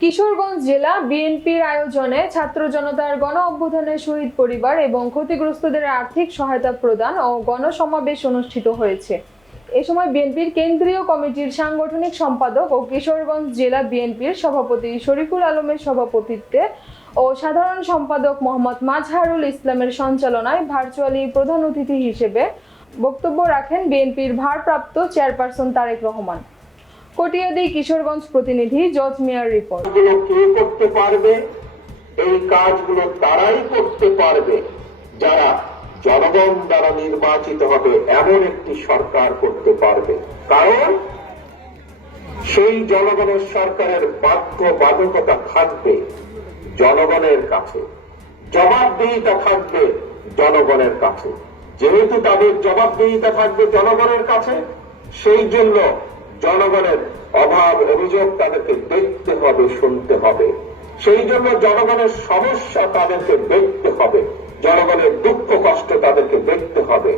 কিশোরগঞ্জ জেলা বিএনপির আয়োজনে ছাত্র জনতার গণ অভ্যুত্থানের শহীদ পরিবার এবং ক্ষতিগ্রস্তদের আর্থিক সহায়তা প্রদান ও গণসমাবেশ অনুষ্ঠিত হয়েছে। এ সময় বিএনপির কেন্দ্রীয় কমিটির সাংগঠনিক সম্পাদক ও কিশোরগঞ্জ জেলা বিএনপির সভাপতি শরীফুল আলমের সভাপতিত্বে ও সাধারণ সম্পাদক মোহাম্মদ মাজহারুল ইসলামের সঞ্চালনায় ভার্চুয়ালি প্রধান অতিথি হিসেবে বক্তব্য রাখেন বিএনপির ভারপ্রাপ্ত চেয়ারপারসন তারেক রহমান। কটিয়াদি কিশোরগঞ্জ প্রতিনিধি জজ মিয়ার রিপোর্ট। করতে পারবে? এই কাজগুলো তারাই করতে পারবে। যারা জনগণ দ্বারা নির্বাচিত হবে, এমন একটি সরকার করতে পারবে। কারণ সেই জনগণের সরকারের বাধ্য বাধকতা থাকবে জনগণের কাছে। জবাবদিহিতা থাকবে জনগণের কাছে। যেহেতু তাদের জবাবদিহিতা থাকবে জনগণের কাছে, সেই জন্য জনগণের অভাব অভিযোগ তাদেরকে দেখতে হবে, শুনতে হবে। সেই জন্য জনগণের সমস্যা তাদেরকে দেখতে হবে। জনগণের দুঃখ, কষ্ট তাদেরকে দেখতে হবে।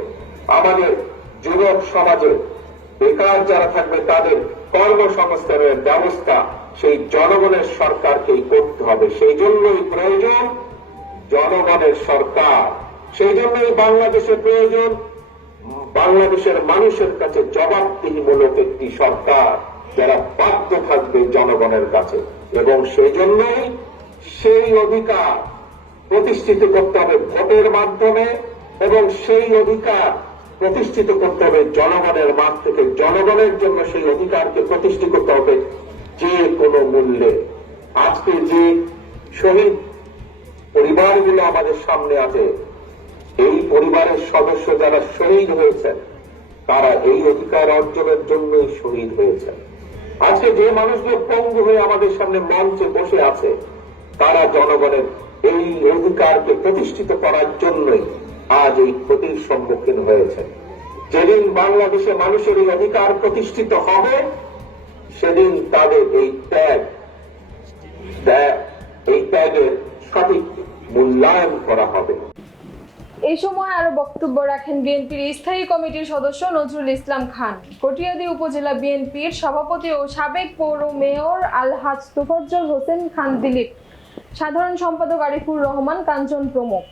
আমাদের যুবক সমাজে বেকার যারা থাকবে, তাদের কর্মসংস্থানের ব্যবস্থা সেই জনগণের সরকারকেই করতে হবে। সেই জন্যই প্রয়োজন জনগণের সরকার। সেই জন্যই বাংলাদেশের প্রয়োজন বাংলাদেশের মানুষের কাছে জবাবদিহিমূলক একটি সরকার। যারা বাধ্য থাকবে জনগণের কাছে। এবং সেই জন্যই সেই অধিকার প্রতিষ্ঠিত করতে হবে ভোটের মাধ্যমে এবং সেই অধিকার প্রতিষ্ঠিত করতে হবে জনগণের মাঠ থেকে। জনগণের জন্য সেই অধিকারকে প্রতিষ্ঠিত করতে হবে যে কোনো মূল্যে। আজকে যে শহীদ পরিবারগুলো আমাদের সামনে আছে, এই পরিবারের সদস্য যারা শহীদ হয়েছেন, তারা এই অধিকার অর্জনের জন্যই শহীদ হয়েছেন। আজকে যে মানুষগুলো পঙ্গু হয়ে আমাদের সামনে মঞ্চে বসে আছে, তারা জনগণের এই অধিকারকে প্রতিষ্ঠিত করার জন্যই আজ এই ক্ষতির সম্মুখীন হয়েছে। যেদিন বাংলাদেশে মানুষের এই অধিকার প্রতিষ্ঠিত হবে, সেদিন তাদের এই ত্যাগ এই ত্যাগের সঠিক মূল্যায়ন করা হবে। এই সময় আরও বক্তব্য রাখেন বিএনপির স্থায়ী কমিটির সদস্য নজরুল ইসলাম খান। কটিয়াদি উপজেলা বিএনপির সভাপতি ও সাবেক পৌর মেয়র আলহাজ তোফাজ্জল হোসেন খান দিলীপ। সাধারণ সম্পাদক আরিফুর রহমান, কাঞ্চন প্রমুখ।